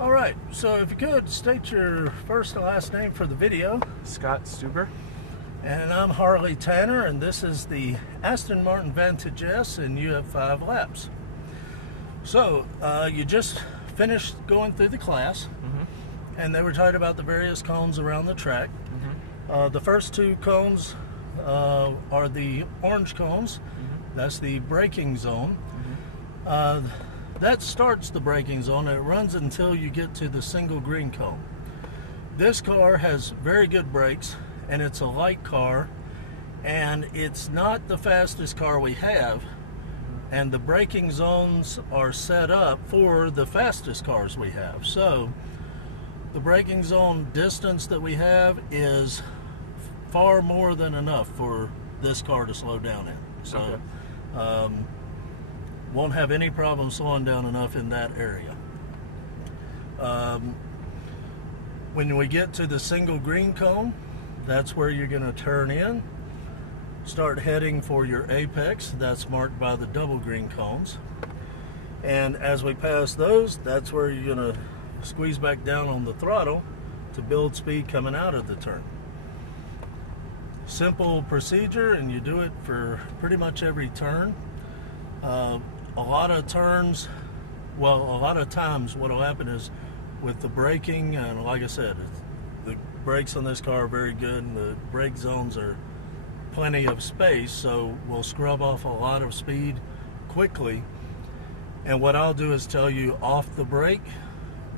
All right, so if you could state your first and last name for the video. Scott Stuber. And I'm Harley Tanner, and this is the Aston Martin Vantage S, and you have 5 laps. So you just finished going through the class, and they were talking about the various cones around the track. The first 2 cones are the orange cones. That's the braking zone. That starts the braking zone, and it runs until you get to the single green cone. This car has very good brakes, and it's a light car, and it's not the fastest car we have, and the braking zones are set up for the fastest cars we have. So the braking zone distance that we have is far more than enough for this car to slow down in. So won't have any problem slowing down enough in that area. When we get to the single green cone, that's where you're going to turn in, start heading for your apex. That's marked by the double green cones. And as we pass those, that's where you're going to squeeze back down on the throttle to build speed coming out of the turn. Simple procedure, and you do it for pretty much every turn. A lot of times what will happen is with the braking, and like I said, the brakes on this car are very good, and the brake zones are plenty of space, so we'll scrub off a lot of speed quickly. And what I'll do is tell you off the brake,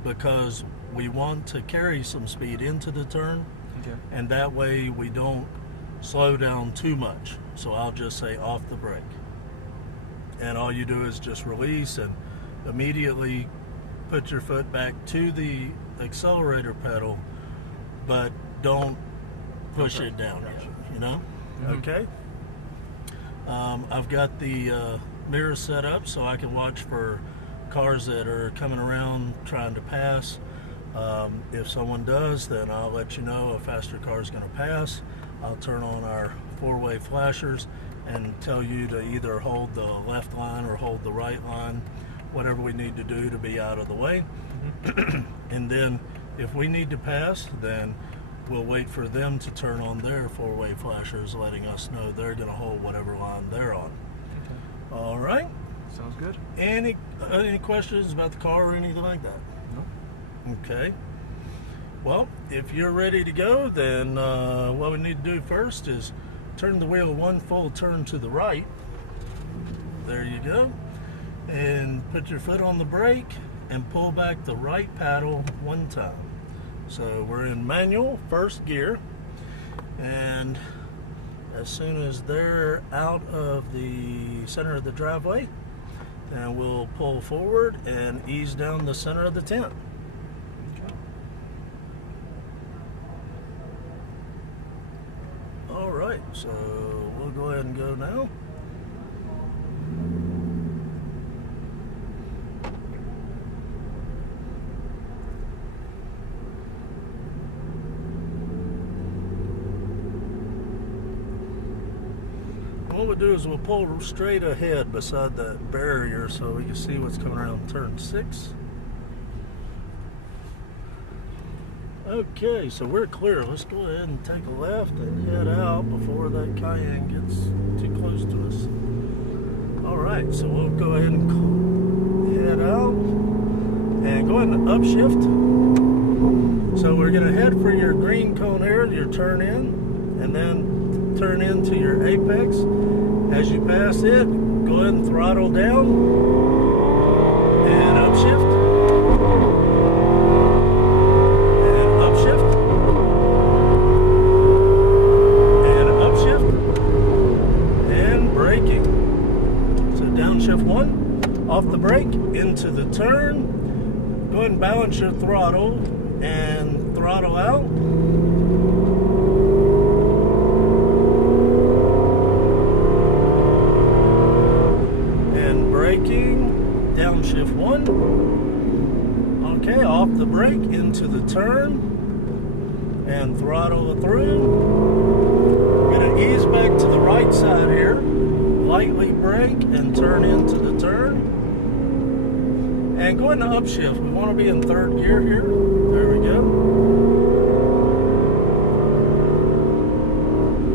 because we want to carry some speed into the turn, and that way we don't slow down too much. So I'll just say off the brake, and all you do is just release and immediately put your foot back to the accelerator pedal, but don't push it down yet, you know? Okay. I've got the mirror set up so I can watch for cars that are coming around trying to pass. If someone does, then I'll let you know a faster car is going to pass. I'll turn on our 4-way flashers and tell you to either hold the left line or hold the right line, whatever we need to do to be out of the way. And then if we need to pass, then we'll wait for them to turn on their 4-way flashers, letting us know they're going to hold whatever line they're on. All right. Sounds good. Any questions about the car or anything like that? No. Okay. Well, if you're ready to go, then what we need to do first is turn the wheel 1 full turn to the right. There you go. And put your foot on the brake and pull back the right paddle 1 time. So we're in manual, first gear. And as soon as they're out of the center of the driveway, then we'll pull forward and ease down the center of the tent. All right, so we'll go ahead and go now. What we'll do is we'll pull straight ahead beside that barrier so we can see what's coming around turn 6. Okay, so we're clear. Let's go ahead and take a left and head out before that Cayenne gets too close to us. All right, so we'll go ahead and head out and go ahead and upshift. So we're going to head for your green cone area, your turn in, and then turn into your apex. As you pass it, go ahead and throttle down and upshift. Downshift 1, off the brake, into the turn. Go ahead and balance your throttle and throttle out. And braking, downshift 1. Okay, off the brake, into the turn and throttle through. We're going to ease back to the right side here. Lightly brake and turn into the turn. And go into upshift. We want to be in third gear here. There we go.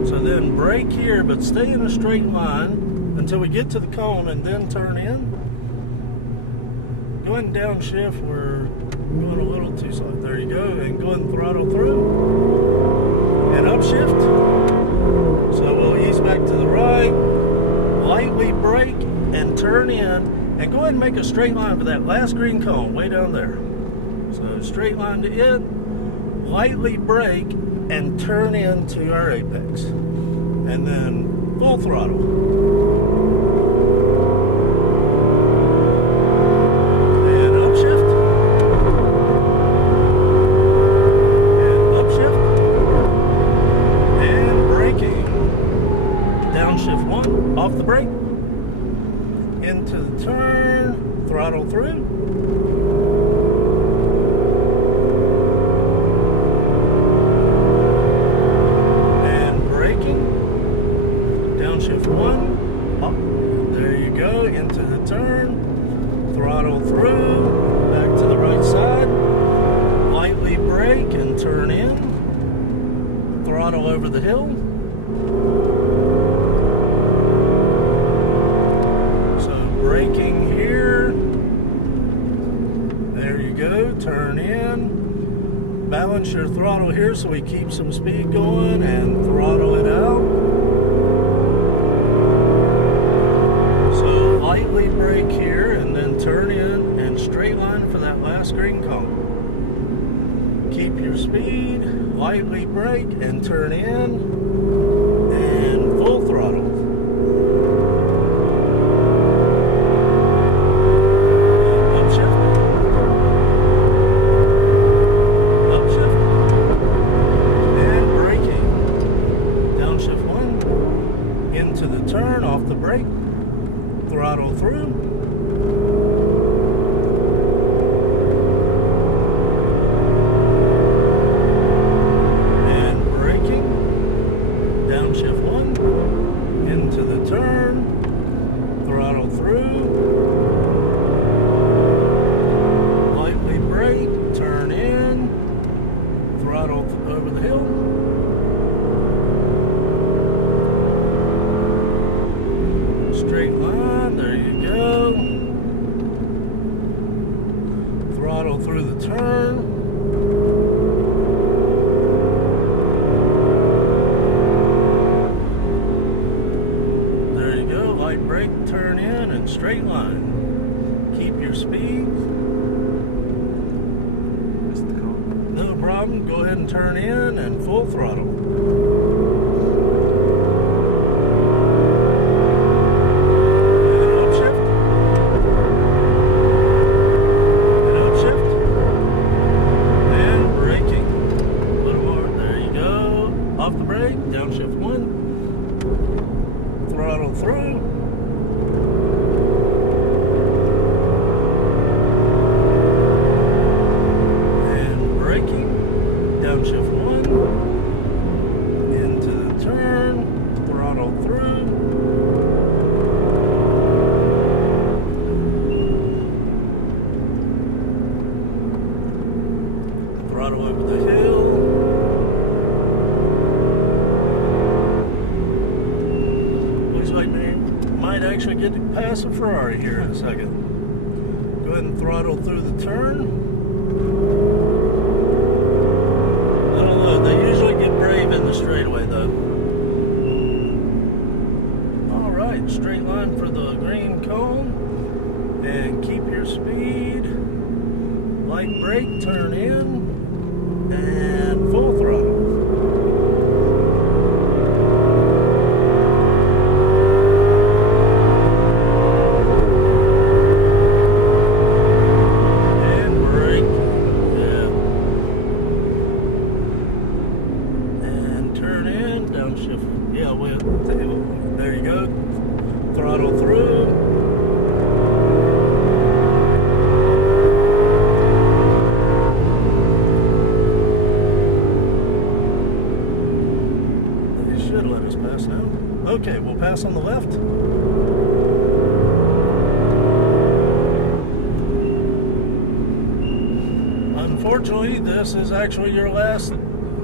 So then brake here, but stay in a straight line until we get to the cone and then turn in. Go ahead and downshift. We're going a little too slow. There you go. And go ahead and throttle through. And upshift. So we'll ease back to the right. Lightly brake and turn in. And go ahead and make a straight line for that last green cone way down there. So straight line to it. Lightly brake and turn into our apex. And then full throttle. Off the brake, into the turn, throttle through, and braking, downshift 1, up, there you go, into the turn, throttle through, back to the right side, lightly brake and turn in, throttle over the hill. Braking here, there you go, turn in, balance your throttle here so we keep some speed going and throttle it out. So lightly brake here and then turn in and straight line for that last green cone. Keep your speed, lightly brake and turn in and full throttle. Into the turn, off the brake, throttle through, and braking, downshift 1, into the turn, throttle through, lightly brake, turn in, throttle over the hill. Straight line, there you go. Throttle through the turn. There you go, light brake, turn in and straight line. Keep your speed. No problem, go ahead and turn in and full throttle. Off the brake, downshift 1, throttle through, and braking, downshift 1, into the turn, throttle through, throttle over the hill. Might actually get to pass a Ferrari here in a second. Go ahead and throttle through the turn. I don't know, they usually get brave in the straightaway though. Alright, straight line for the green cone. And keep your speed. Light brake, turn in. And full throttle. Downshift, yeah, there you go, throttle through, they should let us pass now. Okay, we'll pass on the left. unfortunately, this is actually your last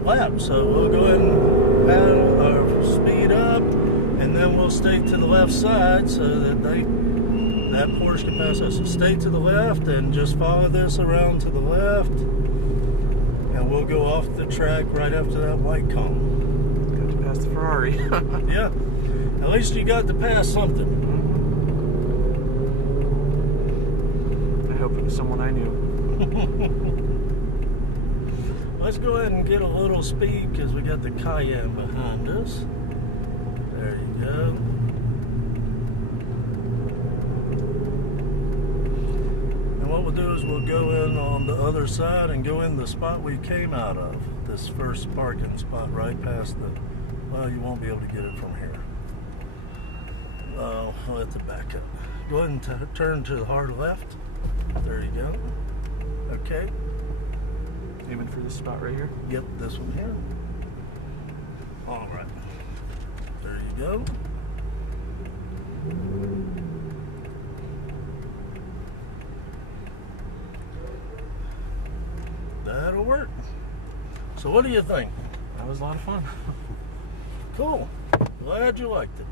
lap. So we'll go ahead and paddle or speed up, and then we'll stay to the left side so that that Porsche can pass us. So stay to the left and just follow this around to the left, and we'll go off the track right after that white cone. Got to pass the Ferrari. Yeah, at least you got to pass something. I hope it was someone I knew. Let's go ahead and get a little speed because we got the Cayenne behind us. There you go. And what we'll do is we'll go in on the other side and go in the spot we came out of. This first parking spot right past the, well, you won't be able to get it from here. I'll have to back up. Go ahead and turn to the hard left. There you go. Okay. Aiming for this spot right here. Yep, this one here. All right. There you go. That'll work. So what do you think? That was a lot of fun. Cool. Glad you liked it.